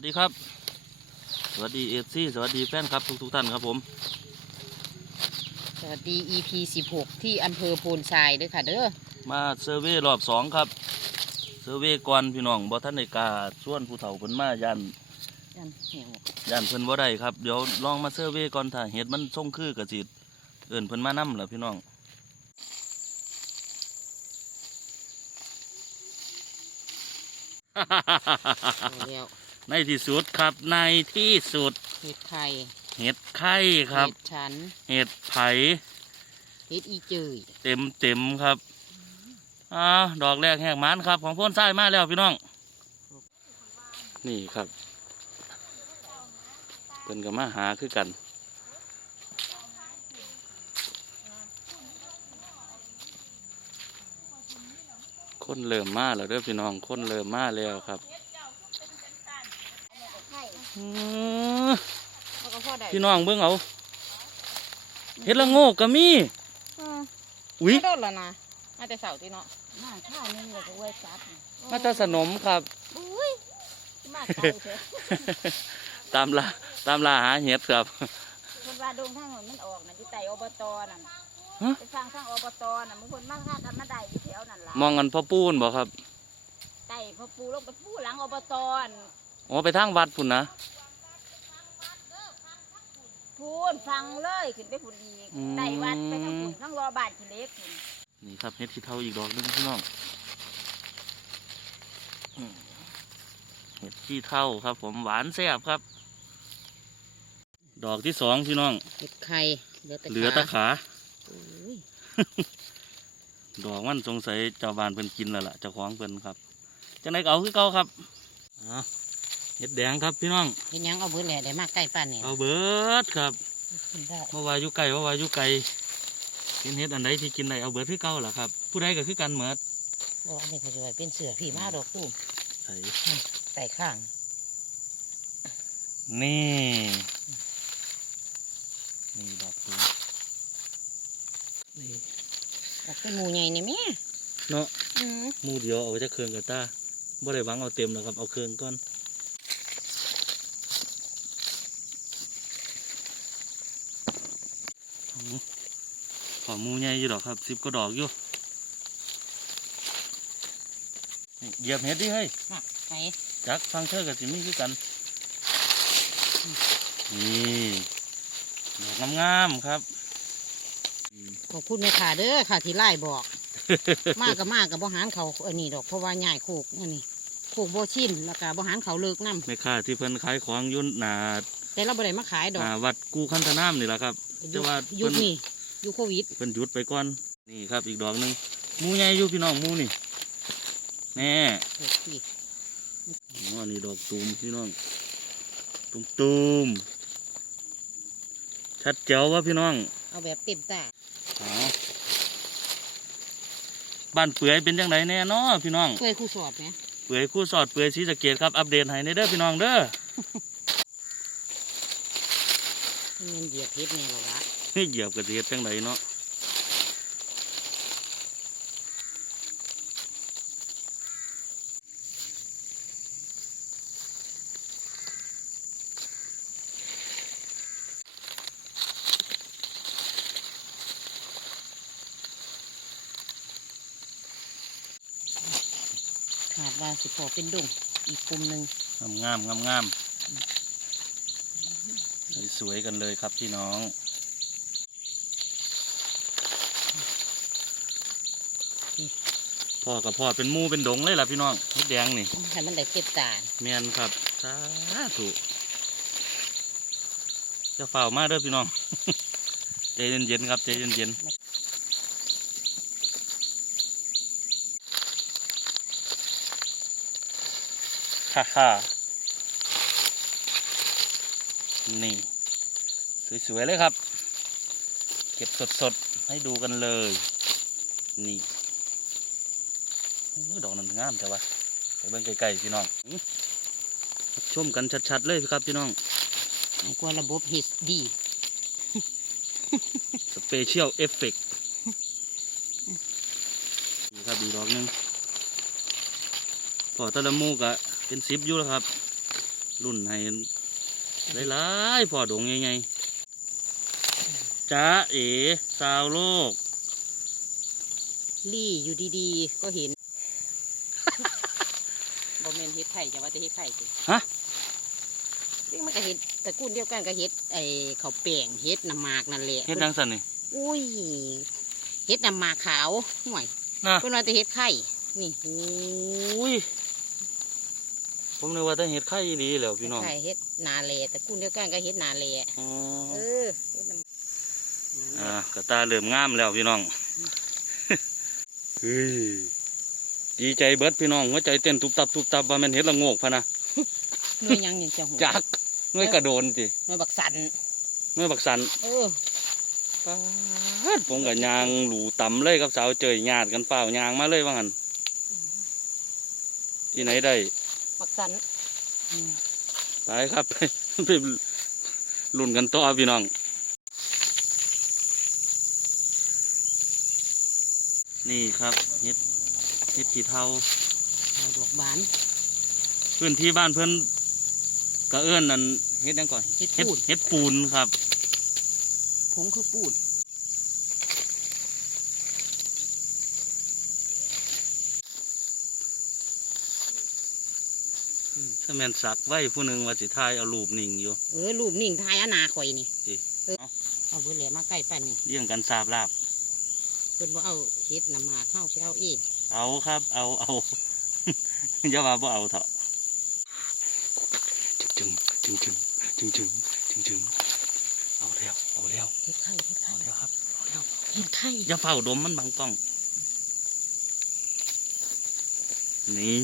วัสดีครับ สวัสดีเอฟซีสวัสดีแฟนครับทุกทุกๆท่านครับผม สวัสดี EP 16 ที่อำเภอโพนทรายเด้วยค่ะเด้อ มาเซอร์เวยรอบสองครับ เซอร์เวยก่อนพี่น้องบ่ท่านในกล้าส่วนผู้เฒ่าเพิ่นมายันยันเหี่ยวยันเพิ่นบ่ได้ครับ เดี๋ยวลองมาเซอร์เวยก่อนถ้าเห็ดมันส่งคือกะสิเอิ้นเพิ่นมานํล่ะพี่น้องเอาแล้ว ในที่สุดครับในที่สุด เห็ดไข่เห็ดไข่ครับ เห็ดฉัน เห็ดไผเห็ดอีจืยเต็มเต็มๆครับอ้าวดอกแรกแหกหมันครับ ของพ่นไส้มาแล้วพี่น้อง นี่ครับเพิ่นก็มาหาคือกันคนเริ่มมาแล้วเด้อพี่น้องคนเริ่มมาแล้วครับ อื้อแล้วก็พ่อได้พี่น้องเบิ่งเอาเฮ็ดละโงกก็มีอืมอุ๊ยไม่โดนแล้วนะมาแต่เสาร์ที่เนาะมาข้าวนึงเลยก็ไว้จับมาแตาสนมครับ อุ้ยมาไกลเถอะตามลาตามลาหาเห็ดครับคนว่าดงทางนั้นมันออกนะที่ไต่อบตนั่นฮะ ไปฟังทางอบตน่ะมึงคนมากกันมาได้อยู่แถวนั่นล่ะมองกันพ่อปูนบ่ครับ ไต่พอปูลงไปปูหลังอบตน อ๋อไปทางวัดพุ่นนะพูนฟังเลยขึ้นไปพุ่นอีกอืมไต่วัดไปทางพุ่นทางรอบานขี้เล็กพุ่นนี่ครับเห็ดขี้เท่าอีกดอกหนึงพี่น้องอืมเห็ดขี้เท่าครับ ผมหวานแซ่บครับ ดอกที่สองพี่น้องเห็ดไข่เหลือแต่เหลือแตะขาขาอุ้ยดอกมันสงสัยเจ้าบ้านเพิ่นกินแล้วล่ะเจ้าของเพิ่นครับจังไดก็เอาคือเก่าครับอ่า เห็ดแดงครับพี่น้องเห็นหยังเอาเบิดแหล่ได้มากใกล้ป้านนี่เอาเบิดครับกินได้ว่าว่าอยู่ไก่ว่าว่าอยู่ไก่กินเห็ดอันใดที่กินได้เอาเบิดคือเก่าล่ะครับ ผู้ใดก็คือกันเหมือดบอกอันนี้เขาจะไว้เป็นเสือพี่มาดอกตุ้มใส่ใส่ข้าง นี่นี่ดอกตูมนี่ออกเป็นหมูใหญ่นี่แม่เนาะอืมหมูเดียวเอาไว้จะเครื่องกับตาบ่ได้หวังเอาเต็มหรอกครับเอาเครื่องก่อนอืม ขอหมูใหญ่อยู่ดอกครับสิบก็ดอกอยู่นี่เหยียบเห็ดดิเฮ้ยน่ะไหนจักฟังเธอกับสิมีคือกัน นี่ดอกงามๆครับขอบคุณแม่ขาเด้อค่ะที่ไล่บอก มากกับมากกับบ่หารเขาอันนี้ดอกเพราะว่าใหญ่โคกอันนี้โคกโบชินแล้วก็บ่หารเขาเลิกน้แม่ค้าที่เพิ่นขายของอยุ่นหนาำแต่เราบ่ได้มาขายดอกหนาวัดกูคันธนามนี่แหละครับ แต่ว่ายุคเพิ่นนี้ยุคโควิดเพิ่นหยุดไปก่อน นี่ครับอีกดอกหนึ่งหมูใหญ่อยู่พี่น้องหมูนี่แน่โอ้ยอ๋อนี่ดอกตูมพี่น้องตูมตูมชัดเจ๋ววะพี่น้อง เอาแบบเต็มตาอ๋อบ้านเปื่อยเป็นยังไงแน่เนาะพี่น้องเคยครูสอบไหมเปื่อยคู่สอดเปื่อยสีสะเกตครับ อัปเดตให้ในเด้อพี่น้องเด้อ เงินเหยียบเพชรเนี่ยหรอวะเหยียบกระเทียดจังไดเนาะขาดว่าสิพอเป็นดงอีกกลุ่มหนึ่งงามงามงามงาม สวยๆกันเลยครับพี่น้อง พ่อกับพ่อเป็นหมูเป็นดงเลยล่ะพี่น้องเฮ็ดแดงนี่ให้มันได้เก็บตาเมียนครับสาธุจะเฝ้ามาเด้อพี่น้อง ใจเย็นๆครับใจเย็นๆฮ่าฮ่า นี่ สวย ๆ เลยครับ เก็บสด ๆ ให้ดูกันเลย นี่โอ้ยดอกนั้นงามแต่ว่าไปเบิ่งไกลๆพี่น้องอื้อชมกันชัด ๆ เลยครับพี่น้องอันกว่าระบบ HD สเปเชียลเอฟเฟกต์นี่ครับดีดอกหนึงพอแตะละหมูกะเป็นสิบอยู่แล้วครับ รุ่นให้ หลายๆพ่อดงใหญ่ๆจ้าเอ๋สาวโลก ลี่อยู่ดีๆ ก็เห็นบ่แม่นเฮ็ดไข่จะว่าแต่เฮ็ดไข่ติฮะนี่มันก็เฮ็ดตระกูลเดียวกันก็เฮ็ดไอ้ข้าวแป้งเฮ็ดน้ำหมากนั่นแหละเฮ็ดดังสันนี่ อุ้ยเฮ็ดน้ำหมากขาวห่วยนะเพิ่นว่าแต่เฮ็ดไข่นี่ โอ้ย ผมนึกว่าถ้าเฮ็ดไข่ดีแล้วพี่น้องไข่เฮ็ดนาแลตระกูลเดียวกันก็เฮ็ดนาแลอ๋อเออเฮ็ดน้ำอ่ากระตาเริ่มงามแล้วพี่น้องเฮ้ยดีใจเบิดพี่น้องหัวใจเต้นตุบตับตุบตับว่าแมันเฮ็ดละโงกพะนะหน่วยหยังอย่างเจ้าหัวจักหน่วยกระโดนติหน่วยบักสันหน่วยบักสันเออปาดผมกับยางหลูต่ำเลยกับสาวเจยญาติกันเปล่ายางมาเลยว่างันที่ไหนได้ บักสันไปครับไปไปลุ่นกันต่อพี่น้องนี่ครับเฮ็ดเฮ็ดขี้เทาเอาดอกบาน พื้นที่บ้านเพิ่นกระเอื้อนนั่นเฮ็ดหยังก่อนเฮ็ดเฮ็ดปูนเฮ็ดปูนครับผงคือปูด ถ้าแม่นสักไว้ผู้หนึ่งว่าสิทายเอารูปนิ่งอยู่ เออรูปนิ่งทายอนาข่อยนี่ดิ เออเอาเพิ่นแหลมาใกล้ปานนี่เลี้ยงกันสาบลาบ เพิ่นบ่เอาเฮ็ดน้ำหมากเฮาสิเอาเองเอาครับ เอาเอา อย่าว่าบ่เอาเถอะจึงจึงจึงจึงจึงจึงจึงเอาแล้วเอาแล้วเฮ็ดไข่เฮ็ดเอาไข่แล้วครับเอาแล้วเฮ็ดไข่อย่าเฝ้าดมมันบังกล้อง นี่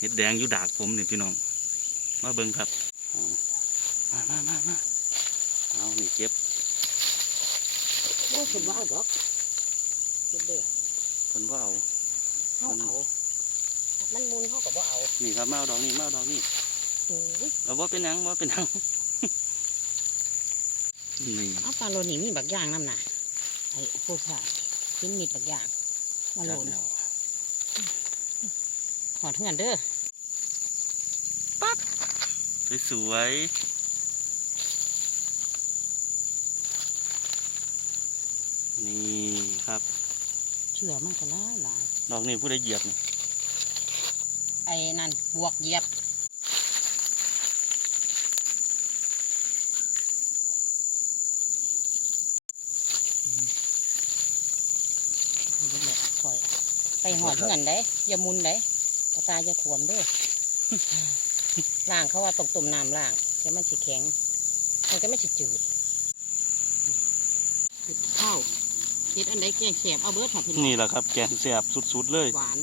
เห็ดแดงอยู่ดากผมนี่พี่น้อง มาเบิ่งครับเอามามามามาเอานี่เก็บโอ้เพิ่นบ่เอาดอกเฮ็ดเด้อเพิ่นว่าเอาเฮาเอามันมุนเฮาก็บ่เอา นี่ครับมาเอาดอกนี่มาเอาดอกนี่โอ้ยเอาว่าเป็นหยังว่าเป็นหยังนี่เอาปลาโลนี่มีบักอย่างนำน่ะไอ้โคตรผ่ากินมีดบักอย่างมาโลจัดนแล้วหอดเงินเด้อ สวยๆนี่ครับเชื่อมันก็หลายหลายดอกนี่ผู้ใดเหยียบนี่ไอ้นั่นบวกเหยียบเอาเบิดเลยปล่อยไปหอดเงินได้อย่ามุนได้กระตายอย่าขวมเด้อ ล่างเขาว่าตกตุ่มน้ำล่างแต่มันสิแข็ง มันก็ไม่สิจืดจืดข้าวคิดอันใดแกงแสบเอาเบิดหอพี่น้องนี่แหละครับแกงแสบสุดๆเลยหวาน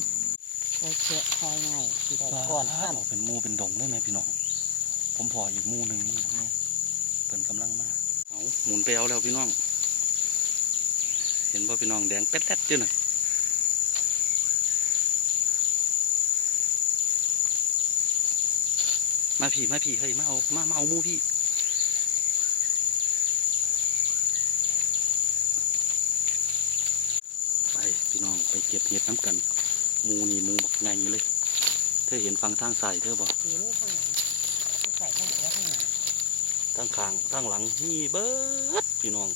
ไปเชะคอยง่ายสีได้ก่อนข้ามออกเป็นหมูเป็นดงได้ไหมพี่น้องผมพออีกหมูหนึ่งหมูหนึ่งเพิ่นกำลังมาเอาหมุนไปเอาแล้วพี่น้อง เห็นบ่พี่น้องแดงเป็ดแลดอยู่น่ะ มาพี่มาพี่เฮ้ยมาเอามามาเอาหมูพี่ไปพี่น้องไปเก็บเห็ดน้ำกันหมูนี่หมูบักไงเลย เธอเห็นฟังทางใส่เธอบอกเห็นข้างหลังผู้ใส่ข้างหัวข้างหน้าทางข้างทางหลังนี่เบิดพี่น้อง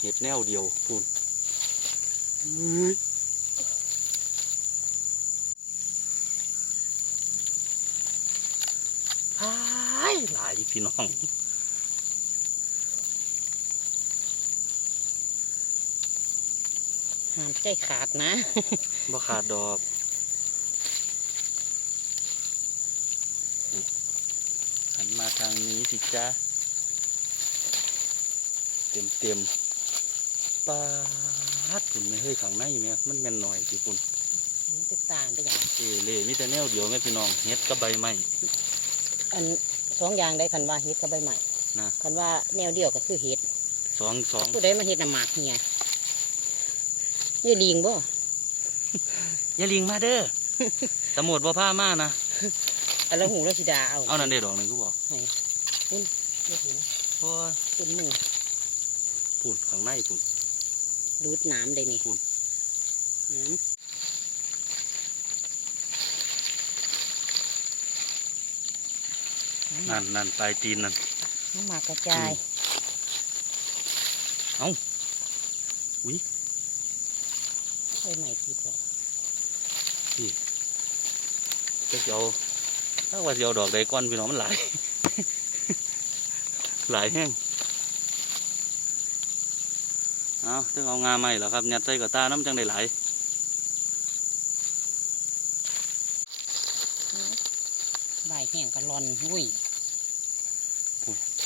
เห็ดแนวเดียวพูน หลายหลายพี่น้องห้ามใจขาดนะบ่ขาดดอกหันมาทางนี้สิจ้าเต็มเต็มๆปาดคุณไม่เฮ้ยขังในไหมมันแม่นหน่อยสิคุณมันติดต่างไปอย่างเอเล่มีแต่แนวเดียวแม่พี่น้องเฮ็ดกับใบไม้ อันสองอย่างได้คันว่าเฮ็ดกับใบใหม่นะ คันว่าแนวเดียวก็คือเฮ็ดสองสองผู้ใดมาเฮ็ดน้ำหมากเฮียนี่ลิงบ่อย่าลิงมาเด้อ ตำรวจบ่พามานะ อันละหูละสิดาเอาเอานั่นเด้ดอกหนึงกูบอกให้คุณไม่เห็นโอ้ยเป็นมือปุ่นข้างในปุ่น ดูดน้ำได้นี่คุณน้ำ นั่นนั่นปลายตีนนั่นน้ำหมากกระจายเอ้าอุ๊ยใส่ใหม่ติดเลยจะเอาถ้าว่าจะเอาดอกใดก้อนพี่น้องมันหลาย หลายแห้งเอาถึงเอางาใหม่แล้วครับยัดใส่กระตาน้ำจังได้หลายใบแห้งกระลอนหุ้ย โอ้ย ฮะได้ครับ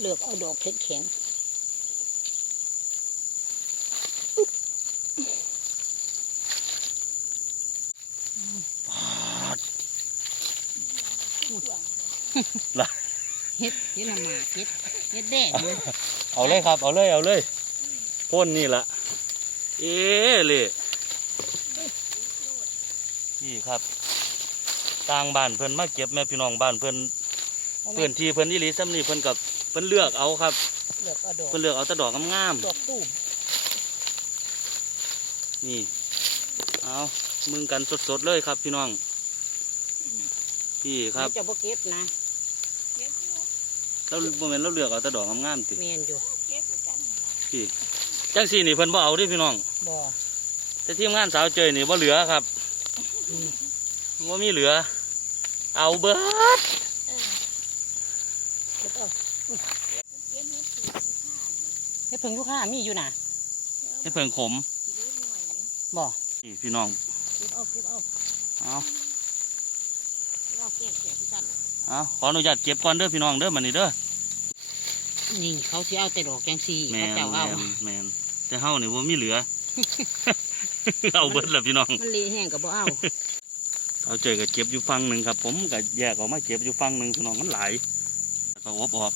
เลือกเอาดอกแข็งปาดๆเฮ็ดเฮ็ดน้ำหมาเฮ็ดเฮ็ดแดงเอาเลยครับ เอาเลยเอาเลยพ่นนี่ละเอ๊เลยนี่ครับ ต่างบ้านเพิ่นมาเก็บแม่พี่น้องบ้านเพิ่นเอาไหมเพื่อนที่เพิ่นอีหลีซ้ำนี่เพิ่นกับเพิ่นเลือกเอาครับ เลือกเอาดอกเพิ่นเลือกเอาแต่ดอกงามดอกตูมๆนี่เอามึงกันสดๆเลยครับ พี่น้อง พี่ครับเจะบ่เก็บนะแล้วโมเมนต์เราเลือกเอาแต่ดอกงามๆติเมียนอยู่พี่จังสี่นี่เพิ่นบ่เอาเดิพี่น้องบ่แต่ทีมงานสาวเจยนี่บ่เหลือครับ อืมบ่มีเหลือ เอาเบิดเก็บเอาเฮ็ดเพิ่งยุค่ามีอยู่น่ะให้เพิ่งขมบ่นี่พี่น้องเก็บเอาเก็บเอาเอาเก็บเอาแก่แก่พี่สั่นเอาขออนุญาตเก็บก่อนเด้อพี่น้องเด้อมานี่เด้อนี่เขาสิเอาแต่ดอกจังซี่แมเขานเจ้าแมเอานแมนแต่เฮานี่บ่มีเหลือ เอาเบิดละพี่น้องมันเละแห้งก็บ่เอา เอาเจอกับเก็บอยู่ฝั่งหนึ่งครับ ผมก็แยกออกมาเก็บอยู่ฝั่งหนึ่งพี่น้องมันหลายแล้วก็อบออก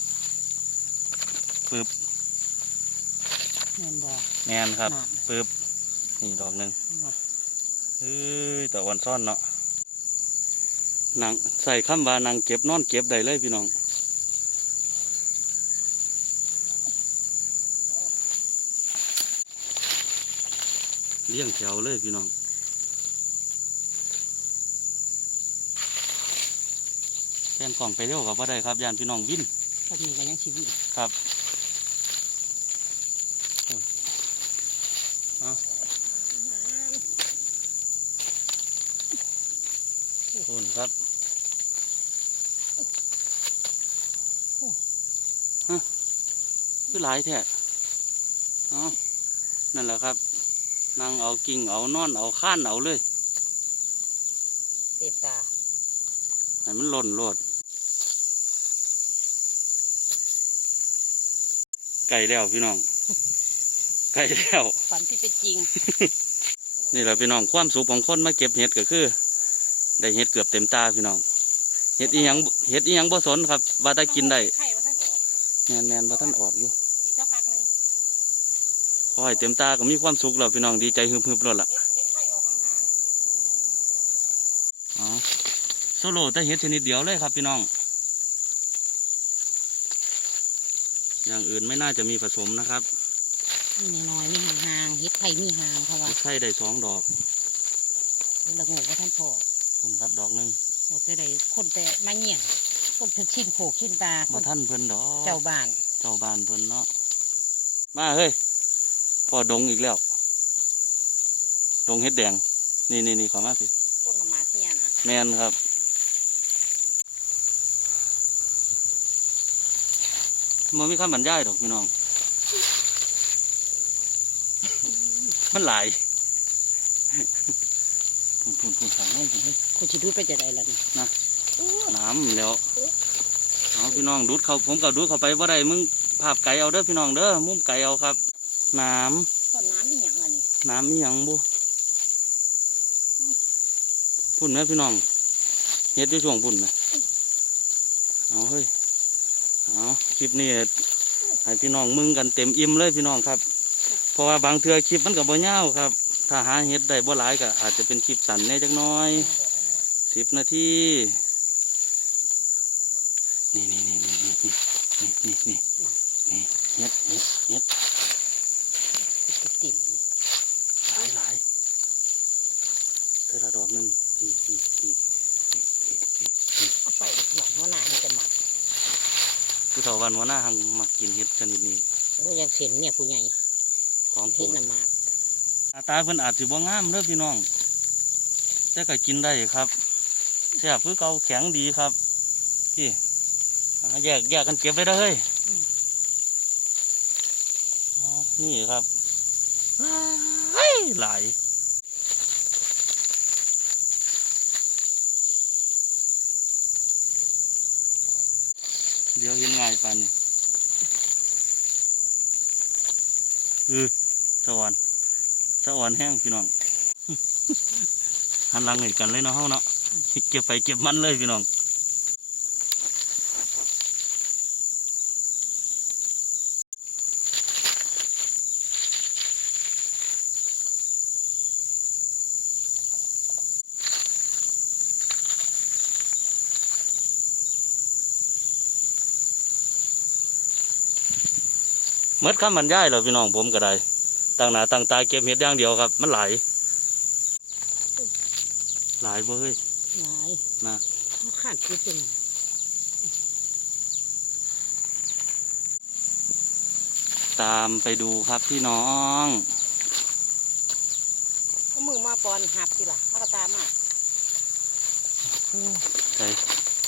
ปึ๊บแม่นบ่แมนครับน่ะปึ๊บนี่ดอกหนึ่งน่ะเฮ้ยแต่วันซ่อนเนาะนางใส่คำว่านางเก็บนอนเก็บได้เลยพี่น้องเลี้ยงแถวเลยพี่น้อง แทนกล่องไปเร็วกับว่าได้ครับยานพี่น้องวินก็มีก็ยังชีวิตครับโอ้ยเอาโอนครับฮะคือหลายแท้เอานั่นแหละครับนั่งเอากิ่งเอานอนเอาข้านเอาเลย เต็มตาให้มันหล่นโลด ไก่แล้วพี่น้องไก่แล้วฝันที่เป็นจริง นี่แหละพี่น้องความสุขของคนมาเก็บเห็ดก็คือ ได้เห็ดเกือบเต็มตาพี่น้องเห็ดอีหยังเห็ดอีหยังบ่สนครับว่าได้กินได้ไข่ว่าท่านออกแมนแมนว่าท่านออกอยู่อีกสักพักหนึงขอให้เต็มตาก็มีความสุขแล้วพี่น้องดีใจฮึบๆแล้วล่ะเฮ็ดเฮ็ดไข่ออกห่างอ๋อโซโล่แต่เห็ดชนิดเดียวเลยครับพี่น้อง อย่างอื่นไม่น่าจะมีผสมนะครับๆนี่น้อยๆมีห่างๆเฮ็ดไข่มีห่างเพราะว่าเห็ดไข่ได้สองดอกละโงกว่าท่านพอคนครับดอกหนึงโอ้แต่ใดคนแต่มาเงี่ยงคนถึกชิ้นโขกชิ้นตาคมานท่านเพิ่นดอกเจ้าบ้าน เจ้าบ้านเพิ่นเนาะมาเฮ้ยพ่อดงอีกแล้ว ดงเฮ็ดแดง นี่นี่นี่ขอมาสิต้นมะมาเฮียนะแมนครับ มันมีคำบรรยายดอกพี่น้อง มันหลายพูนพูนพูนทางให้สิเฮ้ยคนสิดูไปจะได้ล่ะนี่น้ำแล้วเอาพี่น้องดูดเขาผมกับดูดเขาไปว่าได้มึงภาพไก่เอาเด้อพี่น้องเด้อมุมไก่เอาครับ น้ต้นน้ำมีหยังล่ะนี่ำน้ำมีหยังบุพุ่นไหมพี่น้องเฮ็ดด้วยช่วงพุ่นไหมเอาเฮ้ยเอา คลิปนี้ให้พี่น้องมึงกันเต็มอิ่มเลยพี่น้องครับ เพราะว่าบางเทือคลิปมันกับบ่ยาครับ ถ้าหาเฮ็ดได้บ่หลายก็อาจจะเป็นคลิปสั้นแน่จักน้อยสิบนาทีนี่นี่นี่นี่นี่นี่นี่นี่นี่เฮ็ดเฮ็ดเฮ็ดติ่มหลายหลายเธอละดอกหนึ่งพี่พี่พี่หน้าให้จะหมัก ผู้เฒ่าวันหัวหน้าหังมากินเห็ดชนิดนี้โอ้ยังเห็นเนี่ยผู้ใหญ่ของโปรเห็ดดน้ำหมากหน้าตาเพิ่นอาจสิบ่งามเด้อพี่น้อง แต่ก็กินได้ครับแซ่บคือเก่าแข็งดีครับพี่อ่าแยกแยกกันเก็บไว้เด้อเฮ้ยอ๋อนี่ครับหลายหลาย เดี๋ยวเห็นง่ายปานนี้เออสวรรค์สวรรค์แห้งพี่น้องหันหลังให้กันเลยเนาะเฮาเนาะเก็บไปเก็บมันเลยพี่น้อง คำบรรยายแล้วพี่น้องผมก็ได้ตั้งหน้าตั้งตาเก็บเห็ดอย่างเดียวครับ มันหลายหลายเบ้ยหลายนะเขาขาดคิดเป็นไงตามไปดูครับพี่น้องเอามือมาปอนหับสิล่ะเอากระตามมาใช่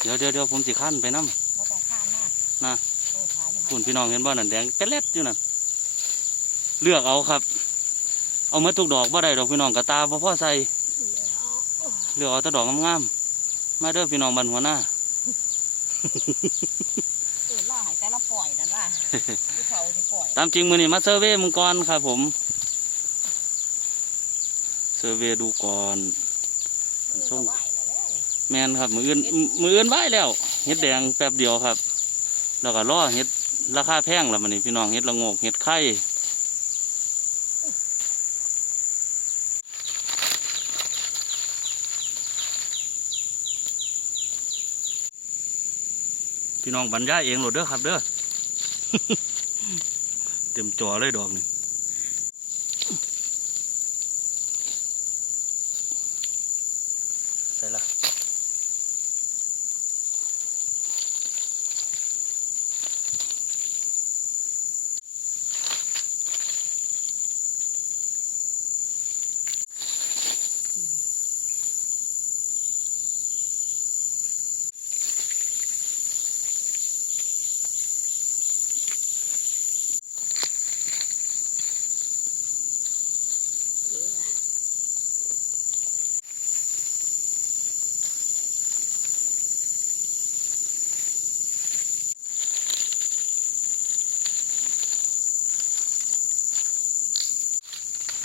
เดี๋ยวเดี๋ยวเดี๋ยวผมสิขั้นไปน้เขาต้องข้ามหน้านะเออขาอยู่ำ คุณพี่น้องเห็นบ่นั่นแดงแต่เล็ดอยู่นั่นเลือกเอาครับ เอาเมื่อทุกดอกบ่ได้ดอกพี่น้องกระตาบ่พอใส่เลือกเอาแต่ดอกงามๆมาเด้อพี่น้องบันหัวหน้าเออล่าใหายแต่ละปล่อยนั่นล่ะที่เขาสิปล่อยตามจริงมือนี่มาเซอร์เวย์มึงก่อนครับผมเซอร์เวย์ดูก่อนส้มไหวแล้วแหละนี่แมนครับมืออื่นมืออื่นไว้แล้วเห็ดแดงแป๊บเดียวครับ แล้วก็ล่อเห็ด ราคาแพงแล้วมันนี่พี่น้องเห็ดละงกเห็ดไข่พี่น้องบรรยายเองโหลดเด้อครับเด้อ เต็มจอเลยดอกนี่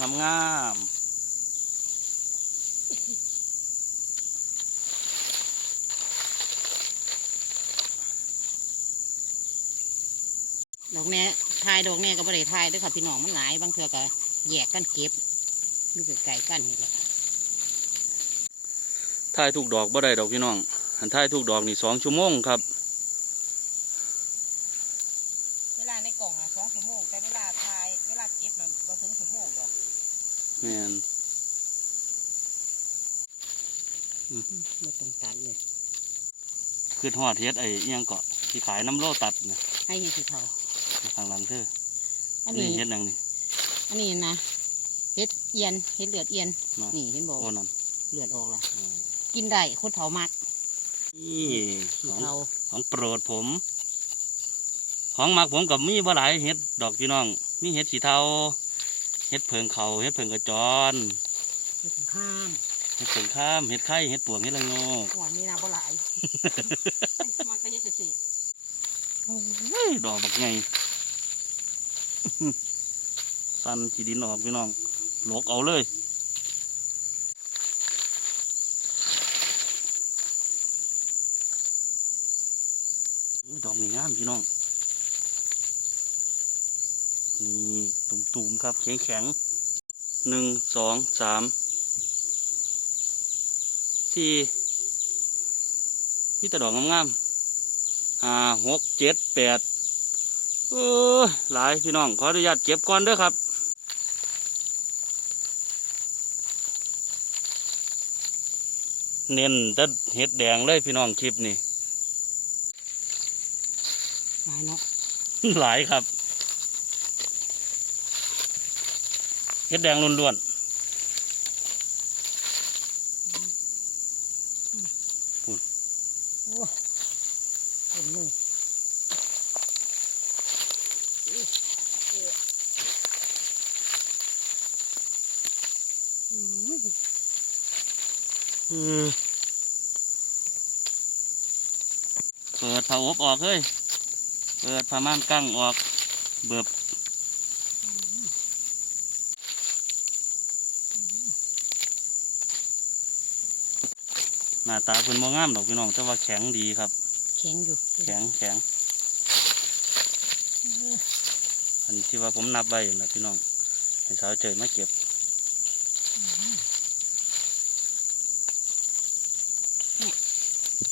งามงามดอกแน่ทายดอกแน่ก็บ่ได้ทายเด้วยค่ะพี่น้องมันหลาย บางเทื่อก็แยกกันเก็บดูไก่ๆกันนี่แหละถ่ายถูกดอกบ่ได้ดอกพี่น้องหันถ่ายถูกดอกนี่สองชั่วโมงครับ เวลาในกล่องอะสองชั่วโมงแต่เวลาทายเวลาเก็บมันบ่ถึงชั่วโมงหรอก แม่นไม่ต้องตัดเลยคือทอดเฮ็ดไอ้อิหยังเกาะที่ขายน้ำโลตัดนะให้เห็นสีเทาข้างหลังเธออันนี่นี้เฮ็ดหยังนี่อันนี้นะเห็ดเอียนเห็ดเลือดเอียนนะนี่เห็นบอกโอ้นั่นเลือดออกละกินได้คนเถามักนี่สีของเทาของโปรดผม ของมักผมกับมีบ่หลายเฮ็ดดอกพี่น้อง มีเฮ็ดสีเทาเฮ็ดเพิงเขาเฮ็ดเพิงกระจรเห็ดข้ามเฮ็ดเพิงข้ามเฮ็ดไข่เฮ็ดปวงเฮ็ดละโงกหวานนี่นะบ่หลายมันก็เห็ดเศษเฮ้ยดอกบักไงสันขีดินออกพี่น้องหลกเอาเลยอุ้ยดอกนี่งามพี่น้อง นี่ตุ่มๆครับแข็งแข็งๆหนึ่งสองสามสี่นี่แต่ดอกงามๆห้าหกเจ็ดแปดเออหลายพี่น้อง ขออนุญาตเก็บก่อนเด้อครับเน้นแต่เห็ดแดงเลยพี่น้องคลิปนี่หลายเนาะหลายครับ เห็ดแดงล้วนโอ้เป็นมืออืมๆอืมเปิดผ้าอบออกเฮ้ย เปิดผ้าม่านกั้งออก เบิบ หน้าตาเพิ่นบ่งามดอกพี่น้องแต่ว่าแข็งดีครับ แข็งอยู่ แข็งแข็งอันที่ว่าผมนับไว้นะพี่น้องให้สาวเจยมาเก็บ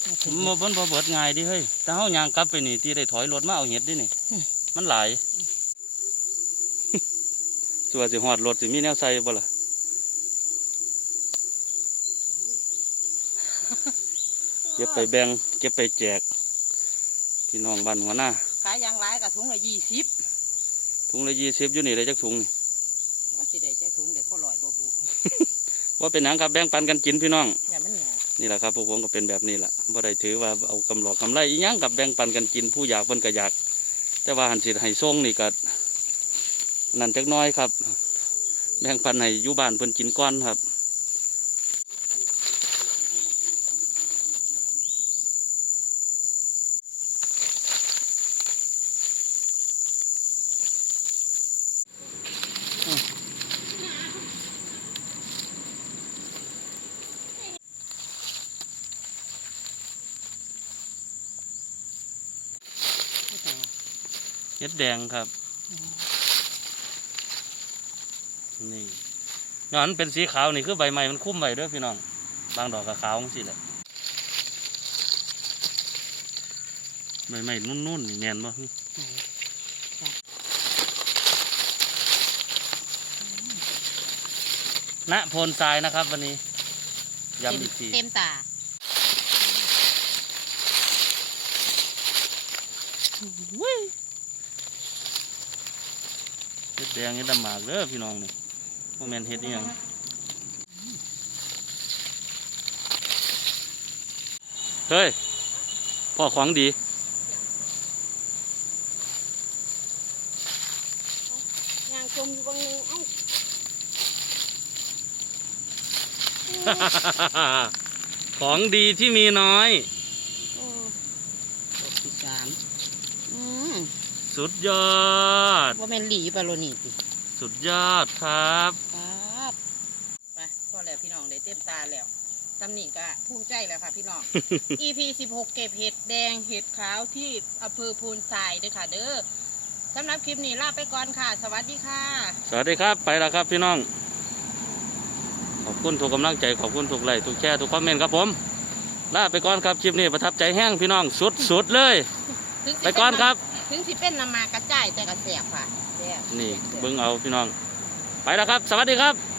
มาผถึงมบ่เพิ่นบ่เบิดง่ายดิเฮ้ยแต่เฮายางกลับไปนี่ที่ได้ถอยรถมาเอาเห็ดดินี่ มันหลายสิว่าสิฮอดรถสิมีแนวใส่บ่ล่ะ ก็บไปแบ่งเก็บไปแจกพี่น้องบ้านหัวหน้าขายยางหลายกับถุงละยี่สิบถุงละยี่สิบอยู่นี่เลยจักถุงนี่ว่าสิได้จะถุงเดี๋ยวพ่อลอยบ่บุว่าเป็นหยังครับแบ่งปันกันกินพี่น้องอย่ามันเหนียวนี่แหละครับพวกผมก็เป็นแบบนี้แหละบ่ได้ถือว่าเอากำหลอกกำไรอีหยังกับแบ่งปันกันกินผู้อยากเพิ่นก็อยาก แต่ว่าหันสิให้ส่งนี่ก็นั่นจักหน้อยครับ แบ่งปันให้อยู่บ้านเพิ่นกินก้อนครับ ดแดงครับ นี่ย้อนเป็นสีขาวนี่คือใบไม้มันคุ้มไว้เด้วยพี่น้อง บางดอกก็ขาวจังสิแหละใบไม้นุ่นๆนี่แมนบ่ฮึณโพนทรายนะครับวันนี้ย้ำอีกทีเต็มตาเห็ดแดงเห็ดดำหมากเด้อพี่น้องนี่โมแมนเห็ดนี่ยังเฮ้ยพ่อของดียางจมอยู่บางนึงเอ้าของดีที่มีน้อย ดอกที่สามอืม สุดยอด ว่าแม่นหลีปลาโลนี่ติสุดยอดครับ ครับไปพอแล้วพี่น้องได้เต็มตาแล้วตำหนิก็ภูมิใจแล้วค่ะพี่น้อง EP 16 เก็บเห็ดแดงเห็ดขาวที่อำเภอพูนทรายเด้อค่ะ เด้อสำหรับคลิปนี้ลาไปก่อนค่ะ สวัสดีค่ะ สวัสดีครับไปแล้วครับพี่น้อง ขอบคุณทุกกำลังใจขอบคุณทุกไลค์ทุกแชร์ทุกคอมเมนต์ครับผมลาไปก่อนครับคลิปนี้ประทับใจแห้งพี่น้องสุดสุดๆเลยถึงสิไปก่อนครับ ถึงสิเป็นน้ำมากระจายแต่กระแสบค่ะแซ่บ นี่เบิ้งเอาพี่น้อง ไปแล้วครับ สวัสดีครับ